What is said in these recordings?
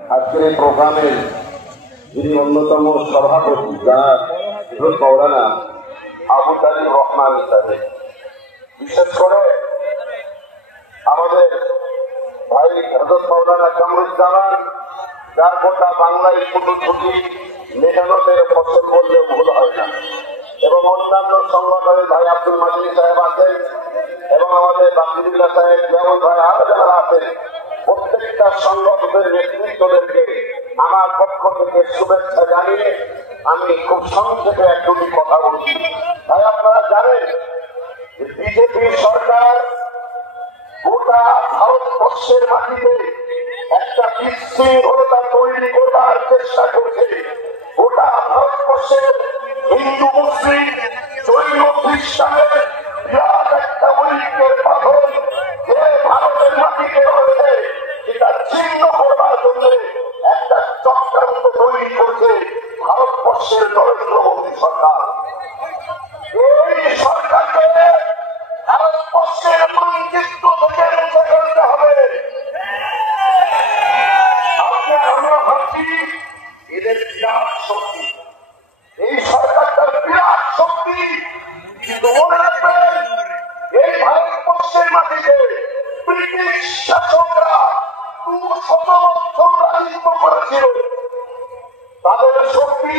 আজকের এই প্রোগ্রামের যিনি অন্যতম সভাপতি যারা মৌলানা আবু তালিব রহমান সাহেব, বিশেষ করে আমাদের ভাই হযরত মৌলানা কামরুজ্জামান, যার গোটা বাংলায় ছুটি মেহনতের ফসল বললেও ভুল হয় না, এবং অন্যান্য সংগঠনের ভাই আব্দুল মাজিদ সাহেব আছেন এবং আমাদের বাকিদুল্লাহ সাহেব, যেমন ভাই আরো যারা আছেন, প্রত্যেকটা সংগঠনের নেতৃত্বদেরকে আমার পক্ষ থেকে শুভেচ্ছা জানিয়ে আমি খুব সংক্ষেপে এক দুটি কথা বলছি। ভাই আপনারা জানেন যে বিজেপি সরকার গোটা ভারতবর্ষের মাটিতে একটা বিশৃঙ্খলতা তৈরি করবার চেষ্টা করছে। গোটা ভারতবর্ষের হিন্দু, মুসলিম, জৈন, খ্রিস্টানের বিরাট একটা ঐক্যের বাঁধন যে ভারতের মাটিতে রয়েছে, এটা ছিন্ন করবার জন্য একটা চক্রান্ত তৈরি করছে ভারতবর্ষের নরেন্দ্র মোদী সরকার। এই সরকারকে ভারতবর্ষের মানচিত্র থেকে মুছে ফেলতে হবে। আমরা ভাবছি এদের বিরাট শক্তি, এই সরকারটার বিরাট শক্তি, কিন্তু মনে রাখবেন এই ভারতবর্ষের মাটিতে ব্রিটিশ শাসকরা 200 বছর রাজত্ব করেছিল। তাদের শক্তি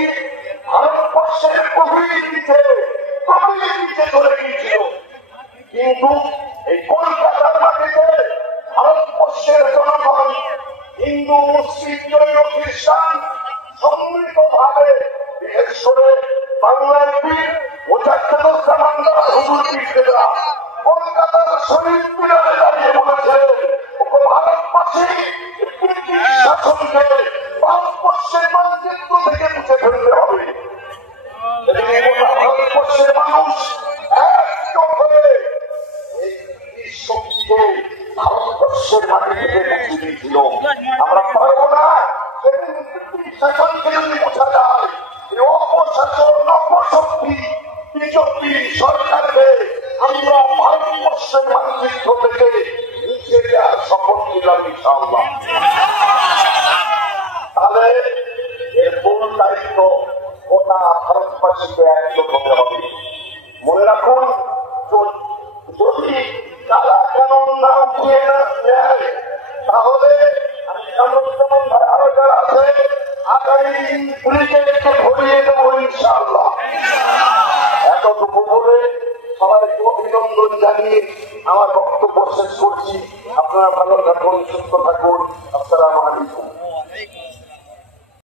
ভারতবর্ষের গভীর নিচে চলে গিয়েছিল, কিন্তু এই কলকাতার মাটিতে ভারতবর্ষের জনগণ হিন্দু, মুসলিম, জৈন, খ্রিস্টান সম্মিলিত ভাবে, বিশেষ করে বাংলার পীর মুজাদ্দেদুজ্জামান দ্বারা হুজুর পীররা কলকাতার শহীদ মিনারে দাঁড়িয়ে বলেছিলেন, ওকে ভারতবাসী ব্রিটিশ শাসনকে ভারতবর্ষের মানচিত্র থেকে মুছে ফেলতে হবে। ভারতবর্ষের মানুষ একদম হয়ে এই ব্রিটিশ শক্তিকে ভারতবর্ষের মাটি থেকে মুছে দিয়েছিল। আমরা পারবো না সেদিন ব্রিটিশ শাসনকে যদি বোঝা যায়, অপশাসন, অপশক্তি বিজেপি সরকারকে আমরা ভারতবর্ষের মানচিত্র থেকে মুছে দেওয়ার শপথ নিলাম ইনশাআল্লাহ। তাহলে এর মূল দায়িত্ব গোটা ভারতবাসীকে একজোট হতে হবে। মনে রাখুন, যদি কারা কানুন না উঠিয়ে না নেয়, তাহলে আমি কামরুজ্জামান ভাই আরো যারা আছে আগামী দিন ব্রিগেডকে ভরিয়ে দেবো ইনশাআল্লাহ। এতটুকু বলে সবাইকে অভিনন্দন জানিয়ে আমার বক্তব্য শেষ করছি। আপনারা ভালো থাকুন, সুস্থ থাকুন। আসসালামু আলাইকুম।